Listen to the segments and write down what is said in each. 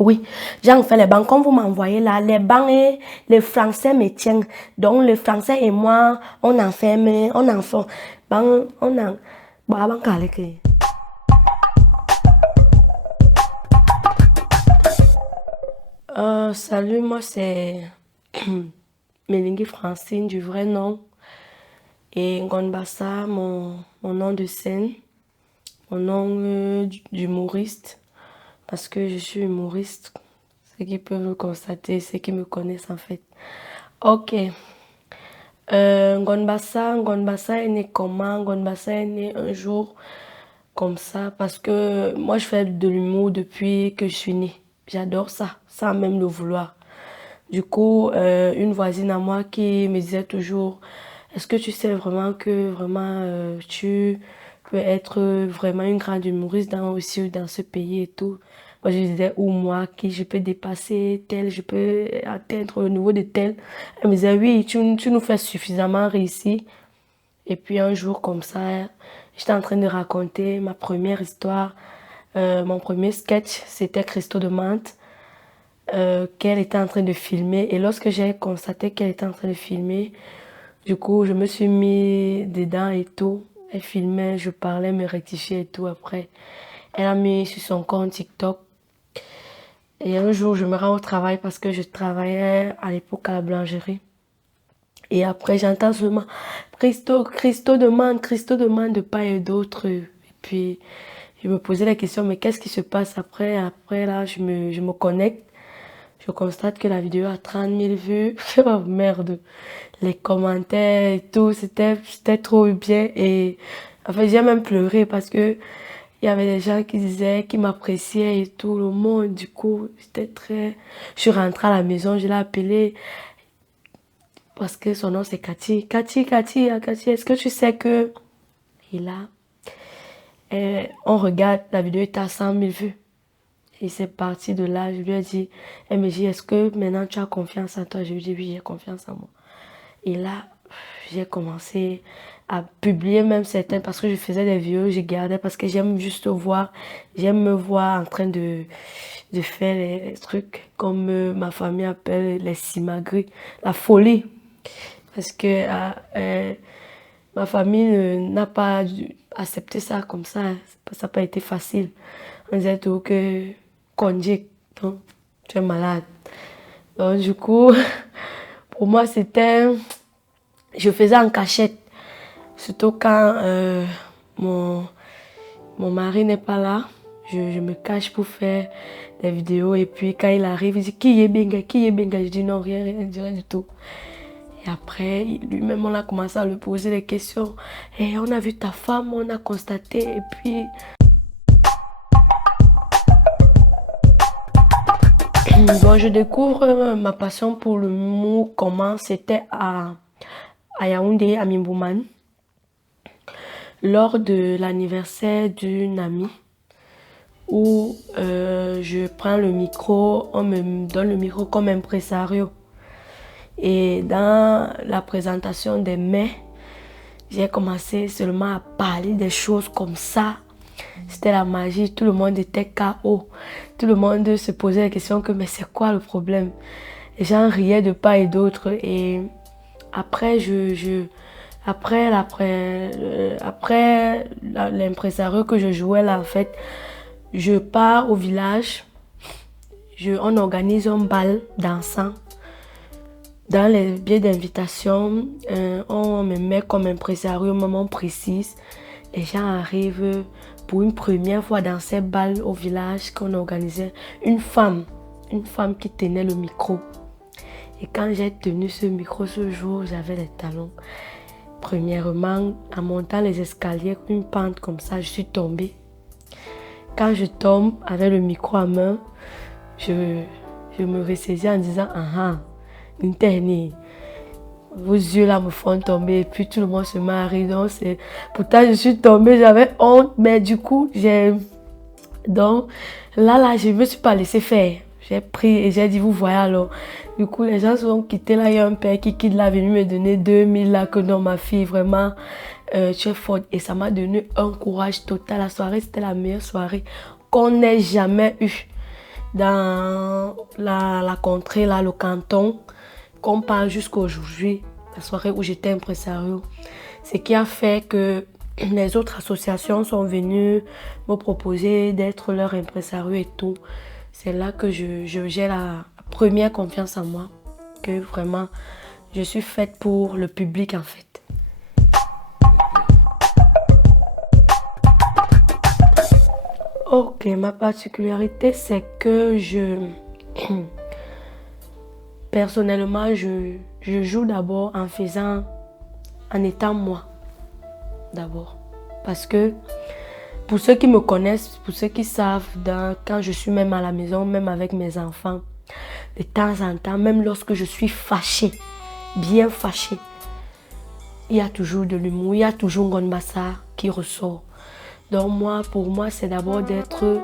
Oui, j'ai en fait les bancs. Comme vous m'envoyez là, les bancs et les Français me tiennent. Donc, le Français et moi, on en fait, mais on en fait. Bon, on en. Bon, bon, calé. Salut, moi c'est Mélingi Francine du vrai nom. Et Ngonbassa, mon nom de scène, mon nom d'humoriste. Parce que je suis humoriste. Ceux qui peuvent le constater, ceux qui me connaissent en fait. Ok. Ngonbassa est né comment? Ngonbassa est né un jour comme ça parce que moi je fais de l'humour depuis que je suis née. J'adore ça, sans même le vouloir. Du coup, une voisine à moi qui me disait toujours, est-ce que tu sais vraiment que tu peux être vraiment une grande humoriste aussi dans ce pays et tout. Moi, je disais, ou moi, qui je peux dépasser tel, je peux atteindre le niveau de tel. Elle me disait, oui, tu nous fais suffisamment réussir. Et puis un jour comme ça, j'étais en train de raconter ma première histoire. Mon premier sketch, c'était Christo de Mante, qu'elle était en train de filmer. Et lorsque j'ai constaté qu'elle était en train de filmer, du coup, je me suis mis dedans et tout. Elle filmait, je parlais, me rectifiait et tout après. Elle a mis sur son compte TikTok. Et un jour, je me rends au travail parce que je travaillais à l'époque à la boulangerie. Et après, j'entends seulement Christo demande de part et d'autre. Et puis, je me posais la question, mais qu'est-ce qui se passe après? Après, là, je me connecte. Je constate que la vidéo a 30 000 vues. Oh merde. Les commentaires et tout, c'était trop bien. Et en fait, j'ai même pleuré parce que il y avait des gens qui disaient, qui m'appréciaient et tout, le monde. Du coup, j'étais très... Je suis rentrée à la maison, je l'ai appelée parce que son nom c'est Cathy. Cathy, est-ce que tu sais que... Et là, on regarde, la vidéo est à 100 000 vues. Et c'est parti de là, je lui ai dit, elle me dit, est-ce que maintenant tu as confiance en toi? Je lui ai dit, oui, j'ai confiance en moi. Et là, j'ai commencé à publier même certains parce que je faisais des vidéos, je gardais parce que j'aime juste voir, j'aime me voir en train de faire les trucs comme ma famille appelle les simagrées, la folie. Parce que ma famille n'a pas accepté ça comme ça, ça n'a pas été facile. On disait tout que conduite, donc tu es malade. Donc du coup, pour moi c'était... Je faisais en cachette, surtout quand mon mari n'est pas là. Je me cache pour faire des vidéos et puis quand il arrive, il dit qui est Benga, qui est Benga. Je dis non, rien du tout. Et après, lui-même, on a commencé à lui poser des questions. Et on a vu ta femme, on a constaté et puis... Bon, je découvre ma passion pour le mot comment c'était à Yaoundé, à Mimbouman, lors de l'anniversaire d'une amie où je prends le micro, on me donne le micro comme impresario. Et dans la présentation des mets, j'ai commencé seulement à parler des choses comme ça. C'était la magie, tout le monde était KO. Tout le monde se posait la question que mais c'est quoi le problème? Les gens riaient de part et d'autre. Et après, après l'impresario que je jouais là, en fait, je pars au village, on organise un bal dansant. Dans les billets d'invitation, on me met comme impresario au moment précis. Les gens arrivent pour une première fois dans ces bals au village qu'on organisait. Une femme qui tenait le micro. Et quand j'ai tenu ce micro ce jour, j'avais les talons. Premièrement, en montant les escaliers, une pente comme ça, je suis tombée. Quand je tombe avec le micro à main, je me ressaisis en disant « Ah, une dernière. » Vos yeux là me font tomber et puis tout le monde se met à rire. Donc pourtant je suis tombée, j'avais honte, mais du coup donc là je me suis pas laissé faire. J'ai pris et j'ai dit vous voyez alors. Du coup les gens se sont quittés là, il y a un père qui l'a venu me donner 2000 là que non ma fille vraiment tu es forte et ça m'a donné un courage total. La soirée c'était la meilleure soirée qu'on ait jamais eue. dans la contrée, là, le canton, qu'on parle jusqu'à aujourd'hui, la soirée où j'étais impresario. Ce qui a fait que les autres associations sont venues me proposer d'être leur impresario et tout. C'est là que j'ai la première confiance en moi, que vraiment je suis faite pour le public en fait. Ok, ma particularité c'est que personnellement je joue d'abord en étant moi d'abord. Parce que pour ceux qui me connaissent, pour ceux qui savent, quand je suis même à la maison, même avec mes enfants, de temps en temps, même lorsque je suis fâchée, bien fâchée, il y a toujours de l'humour, il y a toujours Ngon Bassa qui ressort. Donc pour moi, c'est d'abord d'être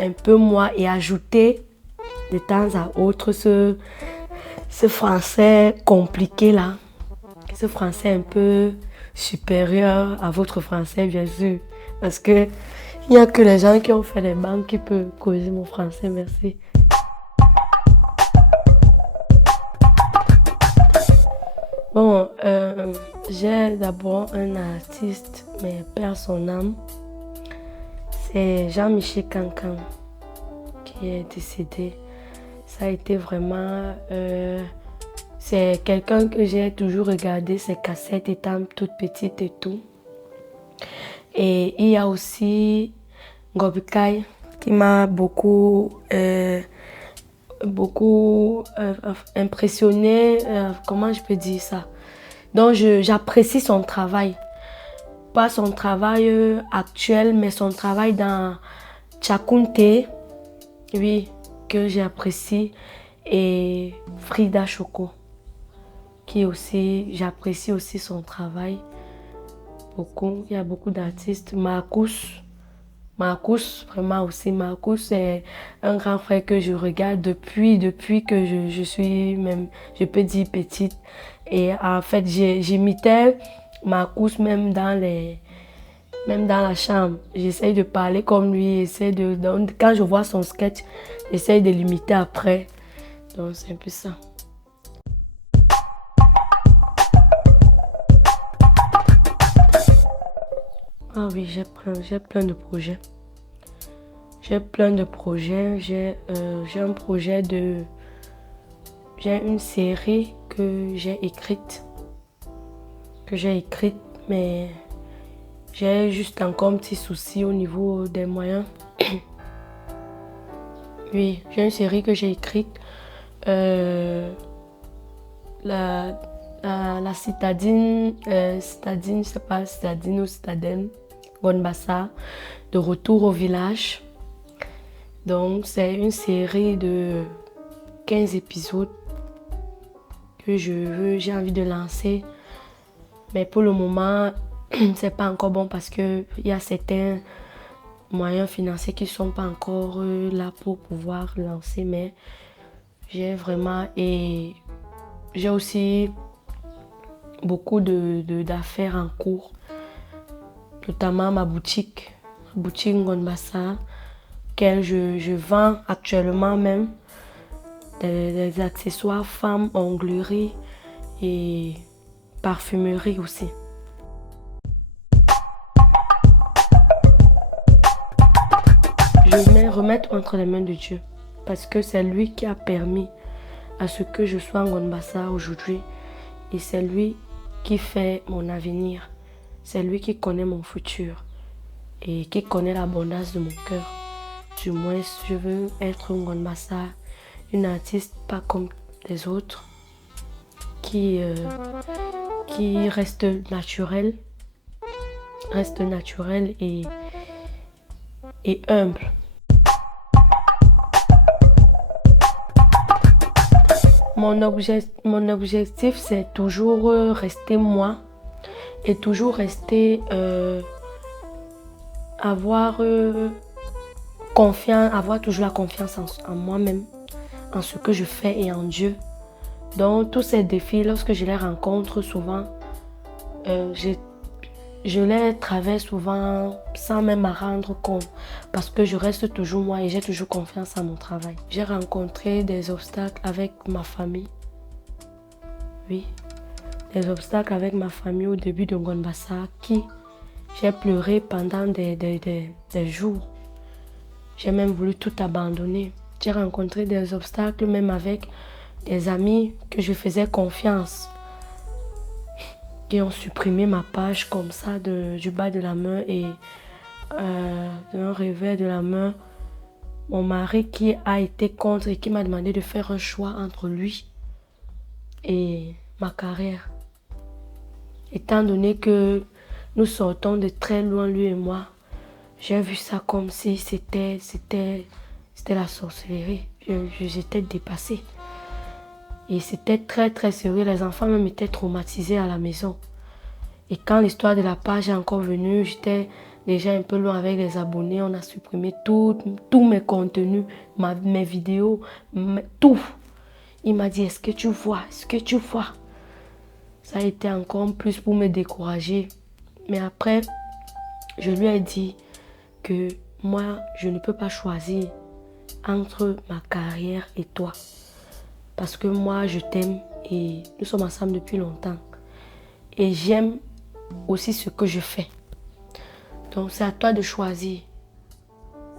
un peu moi et ajouter de temps à autre ce français compliqué là, ce français un peu supérieur à votre français bien sûr. Parce que il n'y a que les gens qui ont fait les banques qui peuvent causer mon français, merci. Bon, j'ai d'abord un artiste, mais perd son âme. C'est Jean-Michel Kankan qui est décédé. Ça a été vraiment... c'est quelqu'un que j'ai toujours regardé ses cassettes étant toute petite et tout. Et il y a aussi Ngobikai qui m'a beaucoup impressionné. Comment je peux dire ça? Donc j'apprécie son travail. Pas son travail actuel, mais son travail dans Tchakounte, oui, que j'apprécie. Et Frida Choco, qui aussi, j'apprécie aussi son travail. Beaucoup, il y a beaucoup d'artistes. Marcus, vraiment aussi. Marcus est un grand frère que je regarde depuis que je suis même, je peux dire petite. Et en fait, j'imitais Marcus même dans la chambre. J'essaye de parler comme lui. Quand je vois son sketch, j'essaye de l'imiter après. Donc c'est un peu ça. Ah oui, j'ai plein de projets. J'ai plein de projets. J'ai une série que j'ai écrite. Mais j'ai juste encore un petit souci au niveau des moyens. Oui, j'ai une série que j'ai écrite. La citadine, je sais pas, citadine ou citadine, Ngon Bassa, de retour au village. Donc, c'est une série de 15 épisodes que j'ai envie de lancer. Mais pour le moment, c'est pas encore bon parce qu'il y a certains moyens financiers qui sont pas encore là pour pouvoir lancer. Mais j'ai vraiment... Et j'ai aussi beaucoup d'affaires en cours, notamment ma boutique Ngon Bassa, que je vends actuellement même des accessoires femmes, onglerie et parfumerie aussi. Je vais remettre entre les mains de Dieu parce que c'est lui qui a permis à ce que je sois en Ngon Bassa aujourd'hui. Et c'est lui qui fait mon avenir. C'est lui qui connaît mon futur et qui connaît l'abondance de mon cœur. Du moins, je veux être Ngon Bassa, une artiste pas comme les autres, qui reste naturelle et humble. Mon objectif, c'est toujours rester moi et toujours rester, avoir toujours la confiance en moi-même, en ce que je fais et en Dieu. Donc tous ces défis, lorsque je les rencontre souvent, je les traverse souvent sans même m'en rendre compte parce que je reste toujours moi et j'ai toujours confiance en mon travail. J'ai rencontré des obstacles avec ma famille. Oui, des obstacles avec ma famille au début de Ngonbassa qui j'ai pleuré pendant des jours. J'ai même voulu tout abandonner. J'ai rencontré des obstacles même avec des amis que je faisais confiance, qui ont supprimé ma page comme ça du bas de la main et d'un revers de la main. Mon mari qui a été contre et qui m'a demandé de faire un choix entre lui et ma carrière. Étant donné que nous sortons de très loin, lui et moi, j'ai vu ça comme si c'était la sorcellerie. J'étais dépassée. Et c'était très très sérieux. Les enfants même étaient traumatisés à la maison. Et quand l'histoire de la page est encore venue, j'étais déjà un peu loin avec les abonnés. On a supprimé tous mes contenus, mes vidéos, tout. Il m'a dit, est-ce que tu vois? Est-ce que tu vois? Ça a été encore plus pour me décourager. Mais après, je lui ai dit que moi, je ne peux pas choisir entre ma carrière et toi. Parce que moi, je t'aime et nous sommes ensemble depuis longtemps. Et j'aime aussi ce que je fais. Donc, c'est à toi de choisir.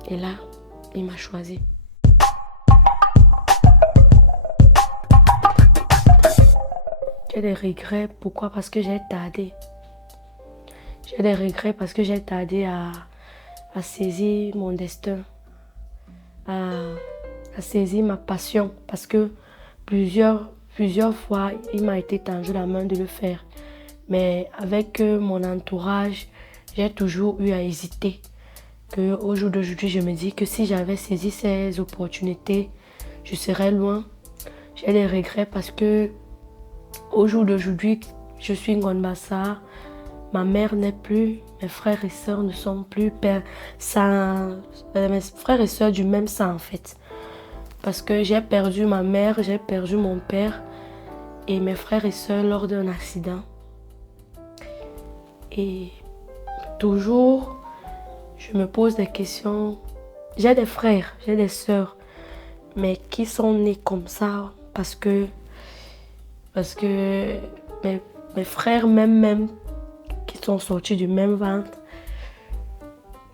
Et là, il m'a choisi. J'ai des regrets. Pourquoi? Parce que j'ai tardé. J'ai des regrets parce que j'ai tardé à saisir mon destin, à saisir ma passion. Parce que plusieurs fois, il m'a été tendu la main de le faire. Mais avec mon entourage, j'ai toujours eu à hésiter. Au jour d'aujourd'hui, je me dis que si j'avais saisi ces opportunités, je serais loin. J'ai des regrets parce que au jour d'aujourd'hui, je suis Ngonbassa. Ma mère n'est plus, mes frères et sœurs ne sont plus, mes frères et sœurs du même sang en fait. Parce que j'ai perdu ma mère, j'ai perdu mon père et mes frères et sœurs lors d'un accident. Et toujours, je me pose des questions. J'ai des frères, j'ai des sœurs, mais qui sont nés comme ça parce que mes frères même qui sont sortis du même ventre.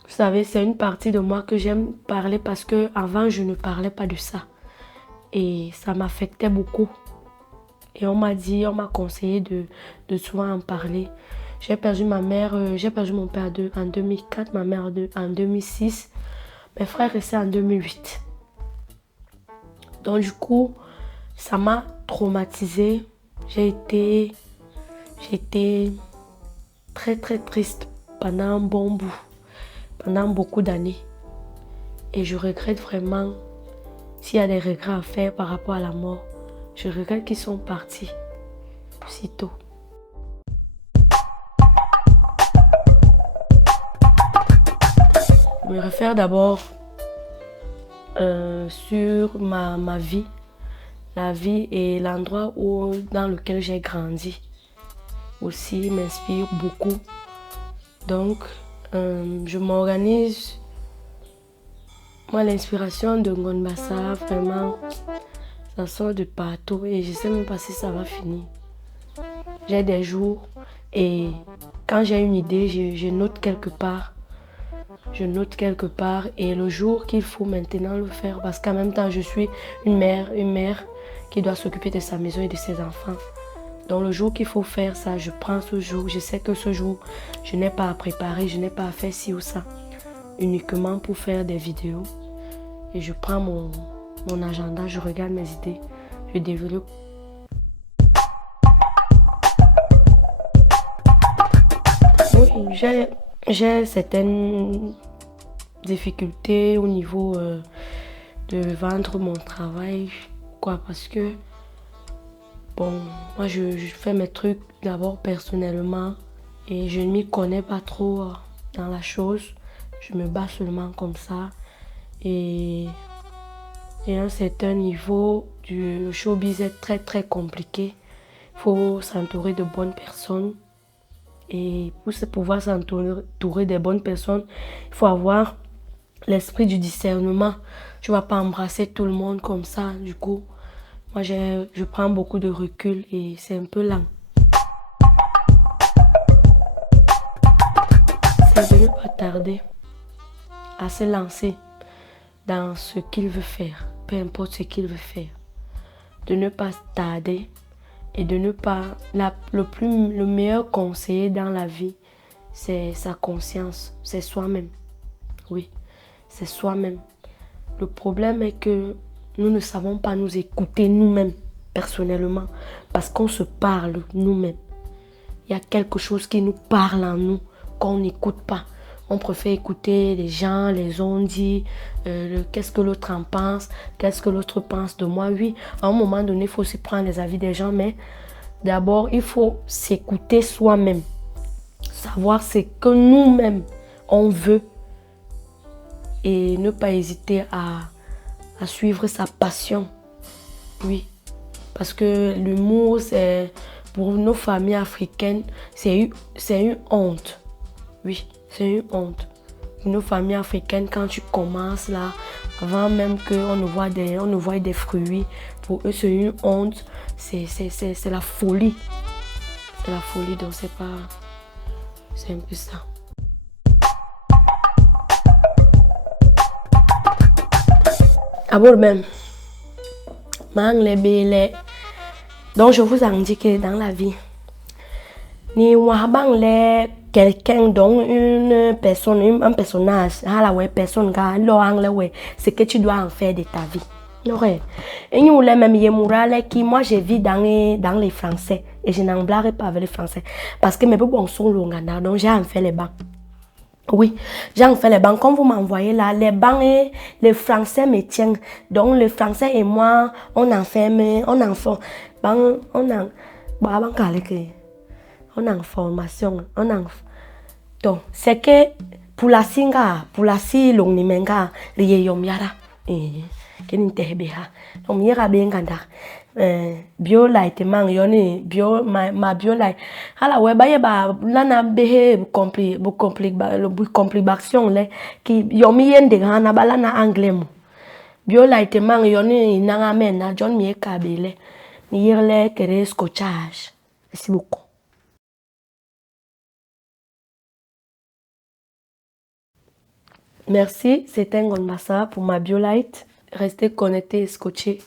Vous savez, c'est une partie de moi que j'aime parler parce que avant je ne parlais pas de ça. Et ça m'affectait beaucoup. Et on m'a conseillé de souvent en parler. J'ai perdu ma mère, j'ai perdu mon père en 2004, ma mère en 2006, mes frères et sœurs en 2008. Donc du coup, ça m'a traumatisée. J'ai été très très triste pendant un bon bout, pendant beaucoup d'années. Et je regrette vraiment, s'il y a des regrets à faire par rapport à la mort, je regrette qu'ils sont partis si tôt. Je me réfère d'abord sur ma vie, la vie et l'endroit dans lequel j'ai grandi. Aussi m'inspire beaucoup. Donc, je m'organise. Moi, l'inspiration de Ngonbassa, vraiment, ça sort de partout et je ne sais même pas si ça va finir. J'ai des jours et quand j'ai une idée, je note quelque part. Je note quelque part et le jour qu'il faut maintenant le faire, parce qu'en même temps, je suis une mère qui doit s'occuper de sa maison et de ses enfants. Donc le jour qu'il faut faire ça, je prends ce jour. Je sais que ce jour, je n'ai pas à préparer, je n'ai pas à faire ci ou ça. Uniquement pour faire des vidéos. Et je prends mon agenda, je regarde mes idées, je développe. Oui, j'ai certaines difficultés au niveau de vendre mon travail. Quoi, parce que bon, moi je fais mes trucs d'abord personnellement et je ne m'y connais pas trop dans la chose. Je me bats seulement comme ça. Et à un certain niveau, le showbiz est très très compliqué. Il faut s'entourer de bonnes personnes Et pour pouvoir s'entourer des bonnes personnes, il faut avoir l'esprit du discernement. Tu ne vas pas embrasser tout le monde comme ça. Du coup, moi, je prends beaucoup de recul et c'est un peu lent. C'est de ne pas tarder à se lancer dans ce qu'il veut faire, peu importe ce qu'il veut faire. De ne pas tarder et de ne pas... le meilleur conseiller dans la vie, c'est sa conscience, c'est soi-même. Oui, c'est soi-même. Le problème est que nous ne savons pas nous écouter nous-mêmes, personnellement, parce qu'on se parle nous-mêmes. Il y a quelque chose qui nous parle en nous, qu'on n'écoute pas. On préfère écouter les gens, les on-dit, qu'est-ce que l'autre en pense, qu'est-ce que l'autre pense de moi. Oui, à un moment donné, il faut aussi prendre les avis des gens, mais d'abord, il faut s'écouter soi-même. Savoir ce que nous-mêmes, on veut et ne pas hésiter à suivre sa passion. Oui, parce que l'humour, c'est pour nos familles africaines, c'est une honte. Oui, c'est une honte. Pour nos familles africaines, quand tu commences là, avant même qu'on ne voit des fruits, pour eux c'est une honte, c'est la folie. C'est la folie, donc c'est pas... C'est un peu ça. D'abord même, donc je vous en dis que dans la vie, ni quelqu'un dont une personne, un personnage, c'est que tu dois en faire de ta vie. Et nous, moi je vis dans les Français et je n'en blague pas avec les Français parce que mes bons sont longs, donc j'ai en fait les bancs. Oui, j'ai en fait les bancs. Comme vous m'envoyez là, les bancs et les Français me tiennent. Donc les Français et moi, on en fait, on en fait, on en formation, on en... Donc, c'est que pour la singa, pour la si long ni menga, liye yom yara. Kenin tehebeha. Donc, yera benganda. Bio light mang yoni bio ma bio light. Hala we ba ye ba lana behe complication le ki yomi yende hana balana anglais mo. Bio light mang yoni nanga mena John mi kabele. Ni yerle kere scotchage. Merci beaucoup. Merci, c'était Ngonmassa pour ma BioLite. Restez connectés et scotchés.